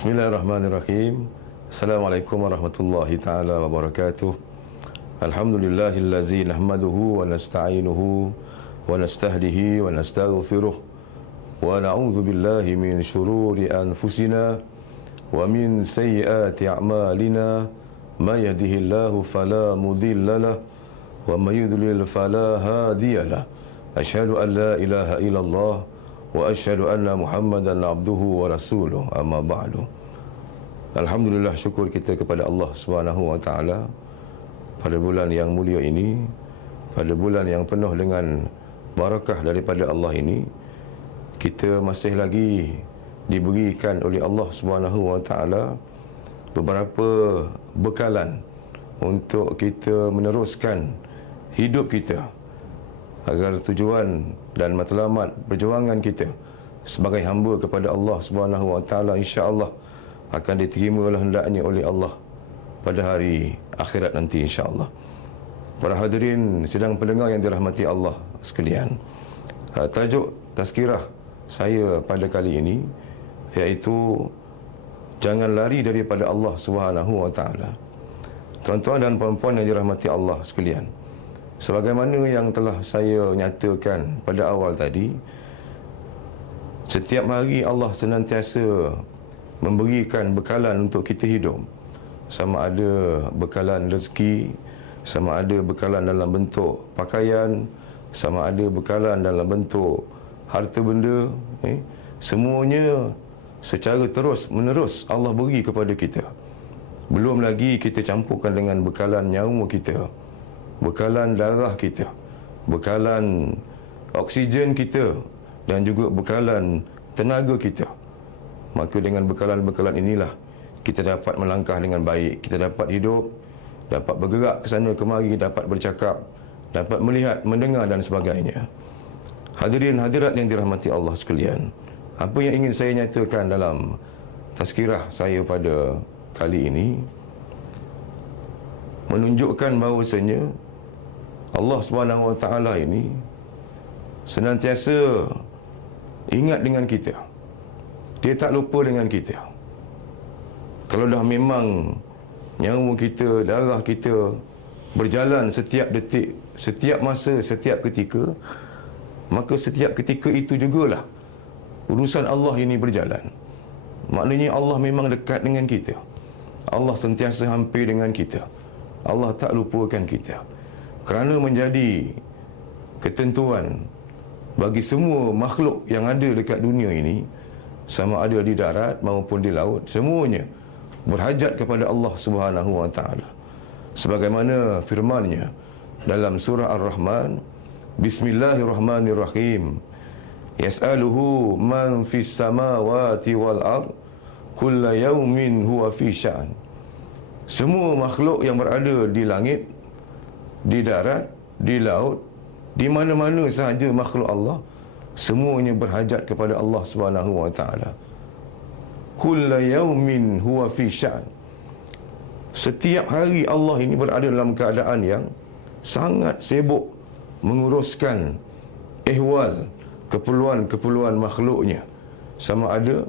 Bismillahirrahmanirrahim. Assalamualaikum warahmatullahi taala wabarakatuh. Alhamdulillahillazi nahmaduhu wa nasta'inuhu wa nastahdihi wa nastaghfiruh wa na'udzu billahi min syururi anfusina wa min sayyiati a'malina. May yahdihillahu fala mudilla lahu wa may yudlil fala hadiya lahu. Asyhadu an la ilaha illallah wa asyhadu anna Muhammadan abduhu wa rasuluh. Amma ba'du. Alhamdulillah, syukur kita kepada Allah Subhanahu wa taala pada bulan yang mulia ini, pada bulan yang penuh dengan barakah daripada Allah ini, kita masih lagi diberikan oleh Allah Subhanahu wa taala beberapa bekalan untuk kita meneruskan hidup kita agar tujuan dan matlamat perjuangan kita sebagai hamba kepada Allah Subhanahu wa taala insya-Allah akan diterima hendaknya oleh Allah pada hari akhirat nanti insya-Allah. Para hadirin sidang pendengar yang dirahmati Allah sekalian, tajuk tazkirah saya pada kali ini iaitu jangan lari daripada Allah Subhanahu wa taala. Tuan-tuan dan puan-puan yang dirahmati Allah sekalian, sebagaimana yang telah saya nyatakan pada awal tadi, setiap hari Allah senantiasa memberikan bekalan untuk kita hidup. Sama ada bekalan rezeki, sama ada bekalan dalam bentuk pakaian, sama ada bekalan dalam bentuk harta benda. Semuanya secara terus menerus Allah beri kepada kita. Belum lagi kita campurkan dengan bekalan nyawa kita, bekalan darah kita, bekalan oksigen kita dan juga bekalan tenaga kita. Maka dengan bekalan-bekalan inilah kita dapat melangkah dengan baik, kita dapat hidup, dapat bergerak ke sana kemari, dapat bercakap, dapat melihat, mendengar dan sebagainya. Hadirin hadirat yang dirahmati Allah sekalian, apa yang ingin saya nyatakan dalam tazkirah saya pada kali ini menunjukkan bahawasanya Allah Subhanahu wa taala ini senantiasa ingat dengan kita. Dia tak lupa dengan kita. Kalau dah memang nyawa kita, darah kita berjalan setiap detik, setiap masa, setiap ketika, maka setiap ketika itu jugalah urusan Allah ini berjalan. Maknanya Allah memang dekat dengan kita. Allah sentiasa hampir dengan kita. Allah tak lupakan kita. Kerana menjadi ketentuan bagi semua makhluk yang ada dekat dunia ini, sama ada di darat maupun di laut, semuanya berhajat kepada Allah Subhanahu wa taala. Sebagaimana firman-Nya dalam surah Ar-Rahman, Bismillahirrahmanirrahim. Yas'aluhu man fis samawati wal ard kulla yaumin huwa fi sya'an. Semua makhluk yang berada di langit, di darat, di laut, di mana-mana sahaja makhluk Allah, semuanya berhajat kepada Allah Subhanahu wa taala. Kulla yaumin huwa fi sya'an. Setiap hari Allah ini berada dalam keadaan yang sangat sibuk menguruskan ihwal, keperluan-keperluan makhluknya, sama ada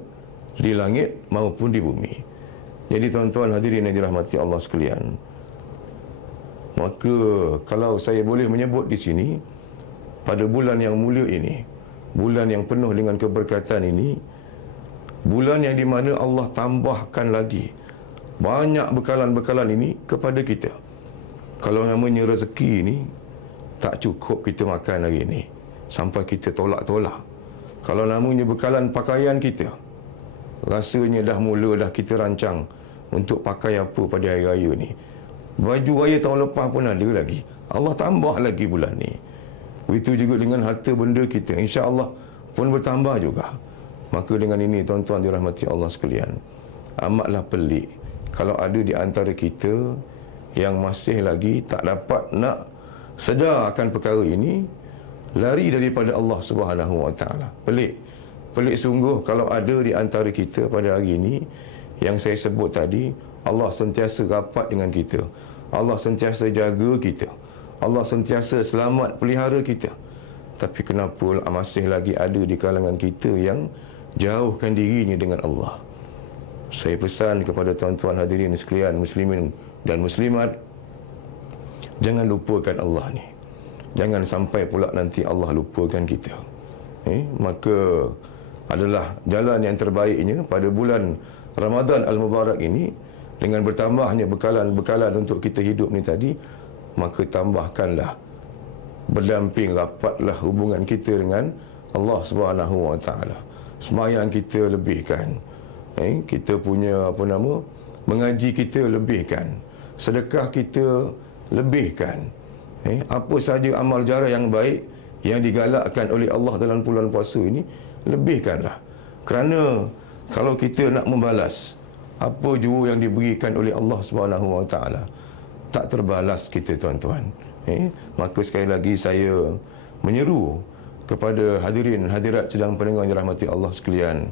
di langit maupun di bumi. Jadi tuan-tuan hadirin yang dirahmati Allah sekalian, maka kalau saya boleh menyebut di sini, pada bulan yang mulia ini, bulan yang penuh dengan keberkatan ini, bulan yang di mana Allah tambahkan lagi banyak bekalan-bekalan ini kepada kita. Kalau namanya rezeki ini, tak cukup kita makan hari ini sampai kita tolak-tolak. Kalau namanya bekalan pakaian kita, rasanya dah mula dah kita rancang untuk pakai apa pada hari raya ni. Baju raya tahun lepas pun ada lagi, Allah tambah lagi bulan ni. Itu juga dengan harta benda kita, insya-Allah pun bertambah juga. Maka dengan ini tuan-tuan dirahmati Allah sekalian, amatlah pelik kalau ada di antara kita yang masih lagi tak dapat nak sedar akan perkara ini, lari daripada Allah Subhanahu wa taala. Pelik. Pelik sungguh kalau ada di antara kita pada hari ini yang saya sebut tadi, Allah sentiasa rapat dengan kita, Allah sentiasa jaga kita, Allah sentiasa selamat pelihara kita. Tapi kenapa masih lagi ada di kalangan kita yang jauhkan dirinya dengan Allah? Saya pesan kepada tuan-tuan hadirin sekalian, muslimin dan muslimat, jangan lupakan Allah ni. Jangan sampai pula nanti Allah lupakan kita. Maka adalah jalan yang terbaiknya pada bulan Ramadan Al-Mubarak ini, dengan bertambahnya bekalan-bekalan untuk kita hidup ni tadi, maka tambahkanlah, berdamping rapatlah hubungan kita dengan Allah Subhanahu Wa Taala. Sembahyang kita lebihkan, kita punya mengaji kita lebihkan, sedekah kita lebihkan, apa saja amal jara yang baik yang digalakkan oleh Allah dalam bulan puasa ini, lebihkanlah. Kerana kalau kita nak membalas apa jua yang diberikan oleh Allah Subhanahu Wa Taala, tak terbalas kita, tuan-tuan. Maka sekali lagi saya menyeru kepada hadirin hadirat sedang pendengar yang dirahmati Allah sekalian,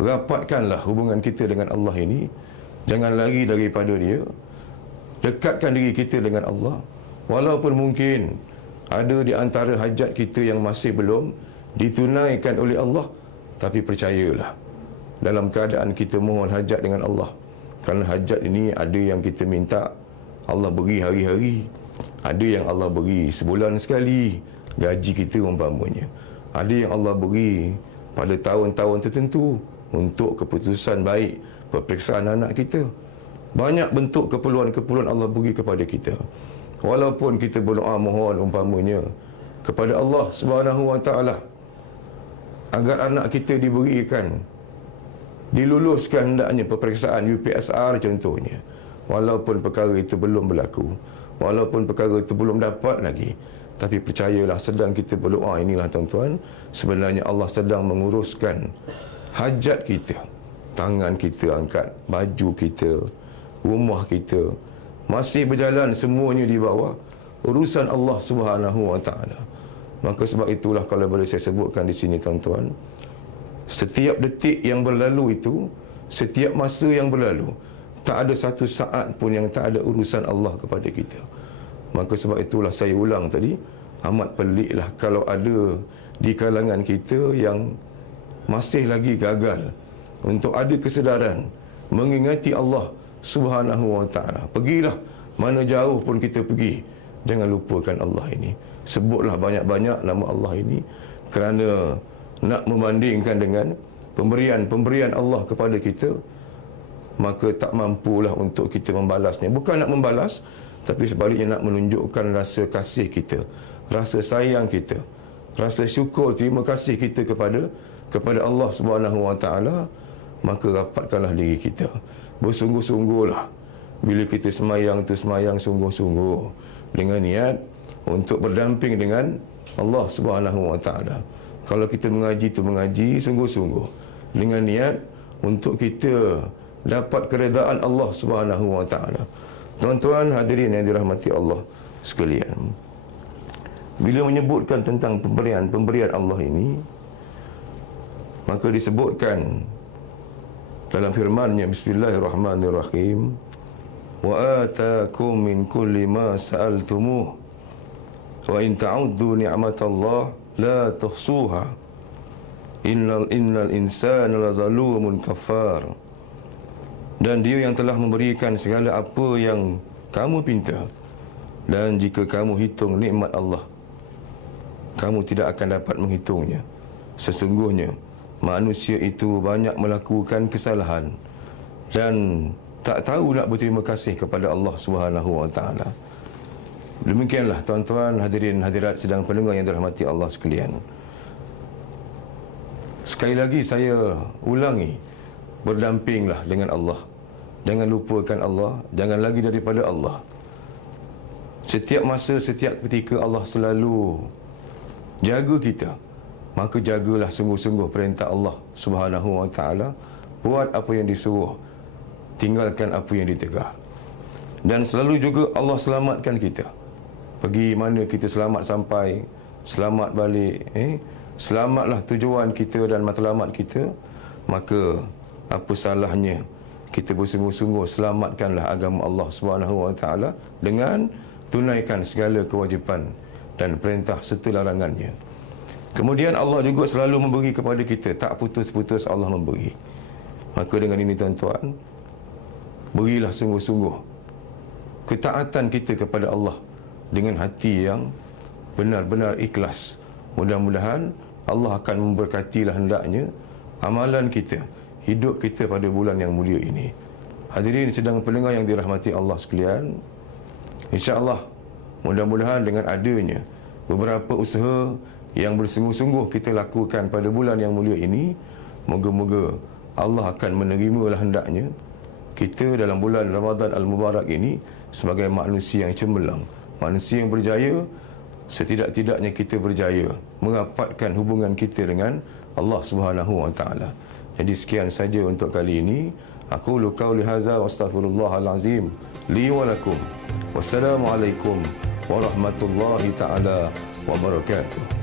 rapatkanlah hubungan kita dengan Allah ini. Jangan lari daripada dia. Dekatkan diri kita dengan Allah. Walaupun mungkin ada di antara hajat kita yang masih belum ditunaikan oleh Allah, tapi percayalah, dalam keadaan kita mohon hajat dengan Allah, kerana hajat ini ada yang kita minta Allah beri hari-hari, ada yang Allah beri sebulan sekali gaji kita umpamanya, ada yang Allah beri pada tahun-tahun tertentu untuk keputusan baik peperiksaan anak kita. Banyak bentuk keperluan-keperluan Allah beri kepada kita. Walaupun kita berdoa mohon umpamanya kepada Allah Subhanahu Wa Taala agar anak kita diluluskan hendaknya peperiksaan UPSR contohnya, walaupun perkara itu belum berlaku, walaupun perkara itu belum dapat lagi, tapi percayalah, sedang kita berdoa inilah, tuan-tuan, sebenarnya Allah sedang menguruskan hajat kita. Tangan kita angkat, baju kita, rumah kita masih berjalan, semuanya di bawah urusan Allah Subhanahu Wa Taala. Maka sebab itulah, kalau boleh saya sebutkan di sini, tuan-tuan, setiap detik yang berlalu itu, setiap masa yang berlalu, tak ada satu saat pun yang tak ada urusan Allah kepada kita. Maka sebab itulah saya ulang tadi, amat peliklah kalau ada di kalangan kita yang masih lagi gagal untuk ada kesedaran mengingati Allah Subhanahu Wa Taala. Pergilah mana jauh pun kita pergi, jangan lupakan Allah ini. Sebutlah banyak-banyak nama Allah ini, kerana nak membandingkan dengan pemberian Allah kepada kita, maka tak mampulah untuk kita membalasnya. Bukan nak membalas, tapi sebaliknya nak menunjukkan rasa kasih kita, rasa sayang kita, rasa syukur, terima kasih kita kepada Allah Subhanahu Wa Taala. Maka rapatkanlah diri kita, bersungguh-sungguhlah. Bila kita semayang tu semayang sungguh-sungguh dengan niat untuk berdamping dengan Allah Subhanahu Wa Taala. Kalau kita mengaji tu mengaji sungguh-sungguh dengan niat untuk kita dapat keredaan Allah Subhanahu Wa Taala. Tuan-tuan hadirin yang dirahmati Allah sekalian, bila menyebutkan tentang pemberian Allah ini, maka disebutkan dalam firman-Nya, Bismillahirrahmanirrahim, wa ataakum min kulli ma sa'altumuh wa in ta'uddu ni'matallah la tuhsuha innal insana lazalumun kafar. Dan Dia yang telah memberikan segala apa yang kamu pinta, dan jika kamu hitung nikmat Allah, kamu tidak akan dapat menghitungnya. Sesungguhnya manusia itu banyak melakukan kesalahan dan tak tahu nak berterima kasih kepada Allah Subhanahu Wa Taala. Demikianlah, tuan-tuan hadirin hadirat sedang pendengar yang dirahmati Allah sekalian. Sekali lagi saya ulangi, berdampinglah dengan Allah. Jangan lupakan Allah, jangan lagi daripada Allah. Setiap masa, setiap ketika Allah selalu jaga kita. Maka jagalah sungguh-sungguh perintah Allah Subhanahu Wa Taala. Buat apa yang disuruh, tinggalkan apa yang ditegah. Dan selalu juga Allah selamatkan kita. Pergi mana kita selamat sampai, selamat balik, selamatlah tujuan kita dan matlamat kita. Maka apa salahnya kita bersungguh-sungguh selamatkanlah agama Allah Subhanahu Wa Taala dengan tunaikan segala kewajipan dan perintah serta larangannya. Kemudian Allah juga selalu memberi kepada kita, tak putus-putus Allah memberi. Maka dengan ini tuan-tuan, berilah sungguh-sungguh ketaatan kita kepada Allah dengan hati yang benar-benar ikhlas. Mudah-mudahan Allah akan memberkatilah hendaknya amalan kita, hidup kita pada bulan yang mulia ini. Hadirin sedang pendengar yang dirahmati Allah sekalian, insya-Allah mudah-mudahan dengan adanya beberapa usaha yang bersungguh-sungguh kita lakukan pada bulan yang mulia ini, moga-moga Allah akan menerimalah hendaknya kita dalam bulan Ramadan Al-Mubarak ini sebagai manusia yang cemerlang, manusia yang berjaya. Setidak-tidaknya kita berjaya merapatkan hubungan kita dengan Allah Subhanahu wa taala. Jadi sekian saja untuk kali ini. Aku lu qauli hadza wa astaghfirullahal azim li wa lakum. Wassalamualaikum warahmatullahi taala wabarakatuh.